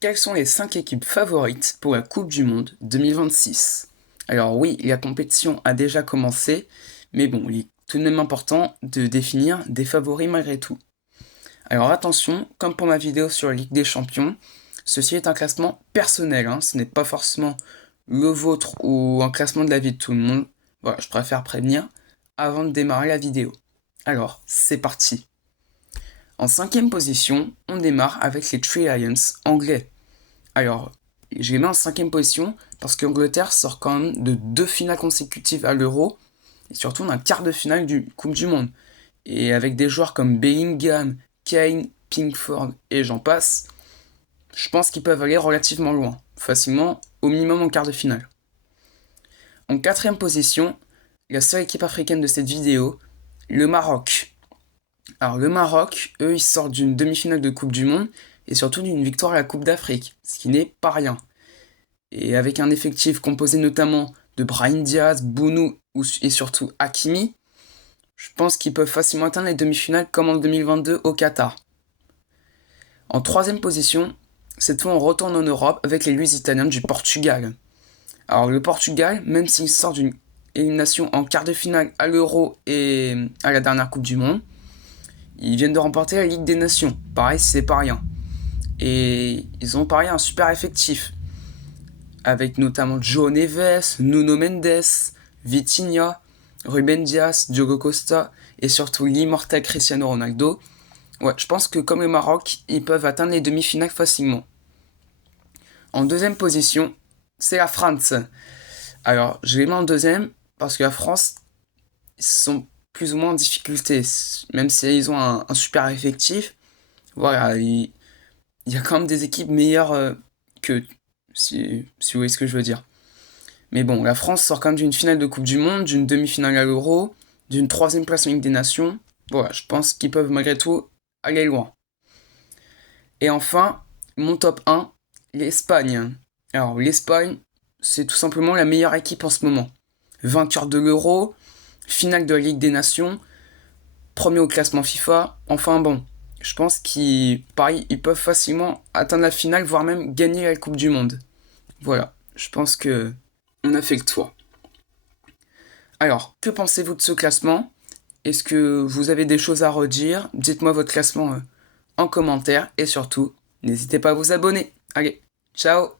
Quelles sont les 5 équipes favorites pour la Coupe du Monde 2026? Alors oui, la compétition a déjà commencé, mais bon, il est tout de même important de définir des favoris malgré tout. Alors attention, comme pour ma vidéo sur la Ligue des Champions, ceci est un classement personnel, ce n'est pas forcément le vôtre ou un classement de la vie de tout le monde. Voilà, je préfère prévenir avant de démarrer la vidéo. Alors, c'est parti. En 5e position, on démarre avec les Three Lions anglais. Alors, je les mets en 5e position parce qu'Angleterre sort quand même de 2 finales consécutives à l'Euro et surtout d'un quart de finale du Coupe du Monde. Et avec des joueurs comme Bellingham, Kane, Pickford et j'en passe, je pense qu'ils peuvent aller relativement loin, facilement, au minimum en quart de finale. En 4e position, la seule équipe africaine de cette vidéo, le Maroc. Alors le Maroc, eux, ils sortent d'une demi-finale de Coupe du Monde et surtout d'une victoire à la Coupe d'Afrique, ce qui n'est pas rien. Et avec un effectif composé notamment de Brahim Diaz, Bounou et surtout Hakimi, je pense qu'ils peuvent facilement atteindre les demi-finales comme en 2022 au Qatar. En 3e position, cette fois on retourne en Europe avec les Lusitaniens du Portugal. Alors le Portugal, même s'il sort d'une élimination en quart de finale à l'Euro et à la dernière Coupe du Monde, ils viennent de remporter la Ligue des Nations. Pareil, c'est pas rien. Et ils ont pareil un super effectif. Avec notamment João Neves, Nuno Mendes, Vitinha, Ruben Dias, Diogo Costa et surtout l'immortel Cristiano Ronaldo. Ouais, je pense que comme le Maroc, ils peuvent atteindre les demi-finales facilement. En 2e position, c'est la France. Alors, je les mets en 2e parce que la France, ils sont plus ou moins en difficulté. Même si ils ont un super effectif, voilà, il y a quand même des équipes meilleures que... Si vous voyez ce que je veux dire. Mais bon, la France sort quand même d'une finale de Coupe du Monde, d'une demi-finale à l'Euro, d'une 3e place en Ligue des Nations. Voilà, je pense qu'ils peuvent malgré tout aller loin. Et enfin, mon top 1, l'Espagne. Alors, l'Espagne, c'est tout simplement la meilleure équipe en ce moment. Vainqueur de l'Euro, finale de la Ligue des Nations, premier au classement FIFA. Enfin bon, je pense qu'ils peuvent facilement atteindre la finale, voire même gagner la Coupe du Monde. Voilà, je pense que on a fait le tour. Alors, que pensez-vous de ce classement? Est-ce que vous avez des choses à redire? Dites-moi votre classement en commentaire et surtout, n'hésitez pas à vous abonner. Allez, ciao!